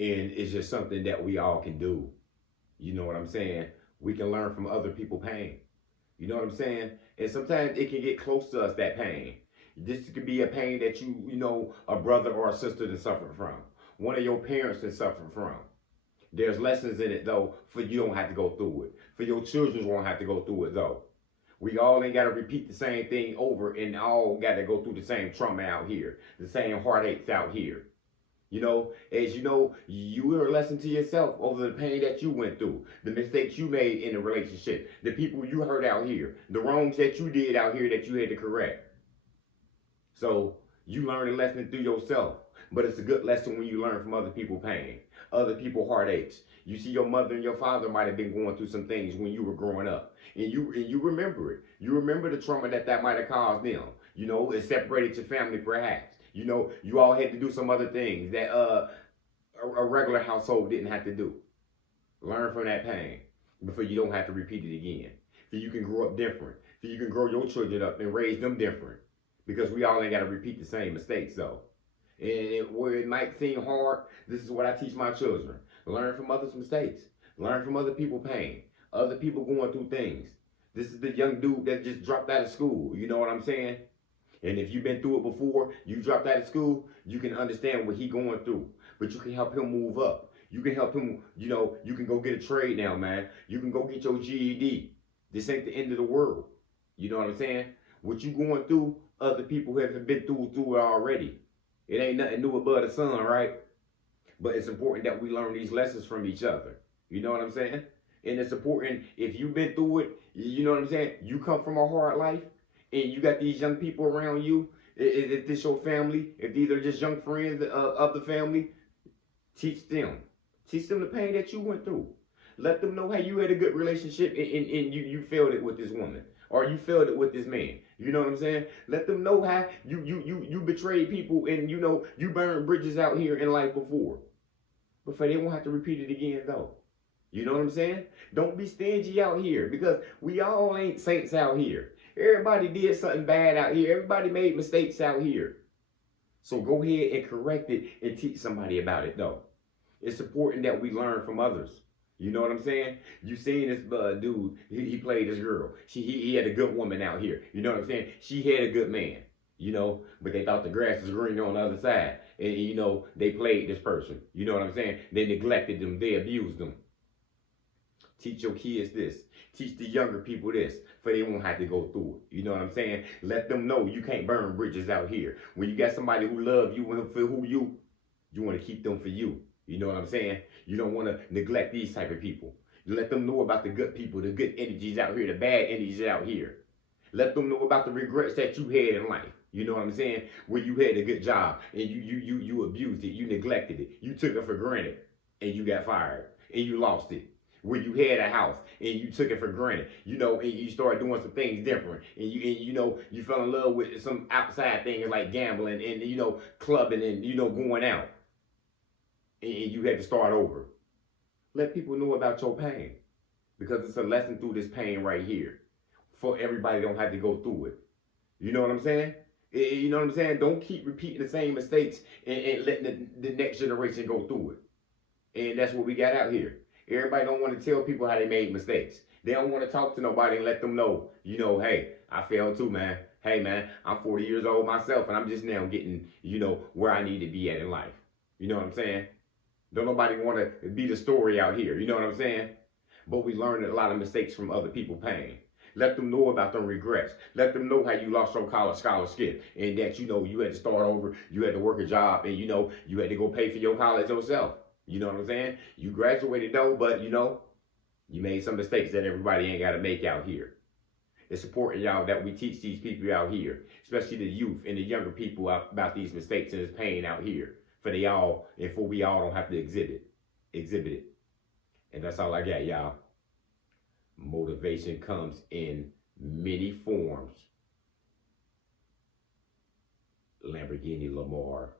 And it's just something that we all can do. You know what I'm saying? We can learn from other people's pain. You know what I'm saying? And sometimes it can get close to us, that pain. This could be a pain that a brother or a sister that suffered from. One of your parents that suffered from. There's lessons in it though, for you don't have to go through it. For your children won't have to go through it though. We all ain't got to repeat the same thing over and all got to go through the same trauma out here, the same heartaches out here. As you know, you were a lesson to yourself over the pain that you went through, the mistakes you made in a relationship, the people you hurt out here, the wrongs that you did out here that you had to correct. So you learn a lesson through yourself, but it's a good lesson when you learn from other people's pain, other people's heartaches. You see, your mother and your father might have been going through some things when you were growing up, and you remember it. You remember the trauma that might have caused them. It separated your family, perhaps. You all had to do some other things that a regular household didn't have to do. Learn from that pain before you don't have to repeat it again. So you can grow up different. So you can grow your children up and raise them different. Because we all ain't got to repeat the same mistakes, though. And where it might seem hard, this is what I teach my children. Learn from others' mistakes. Learn from other people's pain. Other people going through things. This is the young dude that just dropped out of school. You know what I'm saying? And if you've been through it before, you dropped out of school, you can understand what he's going through. But you can help him move up. You can help him, you can go get a trade now, man. You can go get your GED. This ain't the end of the world. You know what I'm saying? What you going through, other people have been through it already. It ain't nothing new above the sun, right? But it's important that we learn these lessons from each other. You know what I'm saying? And it's important, if you've been through it, you know what I'm saying? You come from a hard life, and you got these young people around you. If this your family, if these are just young friends of the family, teach them. Teach them the pain that you went through. Let them know how you had a good relationship and you failed it with this woman. Or you failed it with this man. You know what I'm saying? Let them know how you betrayed people and you burned bridges out here in life before. But they won't have to repeat it again though. You know what I'm saying? Don't be stingy out here because we all ain't saints out here. Everybody did something bad out here. Everybody made mistakes out here. So go ahead and correct it and teach somebody about it though. It's important that we learn from others. You know what I'm saying? You seen this dude, he played this girl. He had a good woman out here. You know what I'm saying? She had a good man. But they thought the grass was greener on the other side. And they played this person. You know what I'm saying? They neglected them. They abused them. Teach your kids this. Teach the younger people this, for they won't have to go through it. You know what I'm saying? Let them know you can't burn bridges out here. When you got somebody who love you and for who you want to keep them for you. You know what I'm saying? You don't want to neglect these type of people. You let them know about the good people, the good energies out here, the bad energies out here. Let them know about the regrets that you had in life. You know what I'm saying? Where you had a good job and you abused it, you neglected it, you took it for granted, and you got fired and you lost it. Where you had a house and you took it for granted, and you started doing some things different, and you fell in love with some outside things like gambling and clubbing and going out, and you had to start over. Let people know about your pain because it's a lesson through this pain right here. For everybody don't have to go through it. You know what I'm saying? You know what I'm saying? Don't keep repeating the same mistakes and letting the next generation go through it. And that's what we got out here. Everybody don't want to tell people how they made mistakes. They don't want to talk to nobody and let them know, hey, I failed too, man. Hey, man, I'm 40 years old myself, and I'm just now getting, where I need to be at in life. You know what I'm saying? Don't nobody want to be the story out here. You know what I'm saying? But we learned a lot of mistakes from other people's pain. Let them know about them regrets. Let them know how you lost your college scholarship and that you had to start over, you had to work a job, and you had to go pay for your college yourself. You know what I'm saying? You graduated though, but you made some mistakes that everybody ain't got to make out here. It's important, y'all, that we teach these people out here, especially the youth and the younger people about these mistakes and this pain out here, for we all don't have to exhibit it. And that's all I got, y'all. Motivation comes in many forms. Lamborghini Lamar.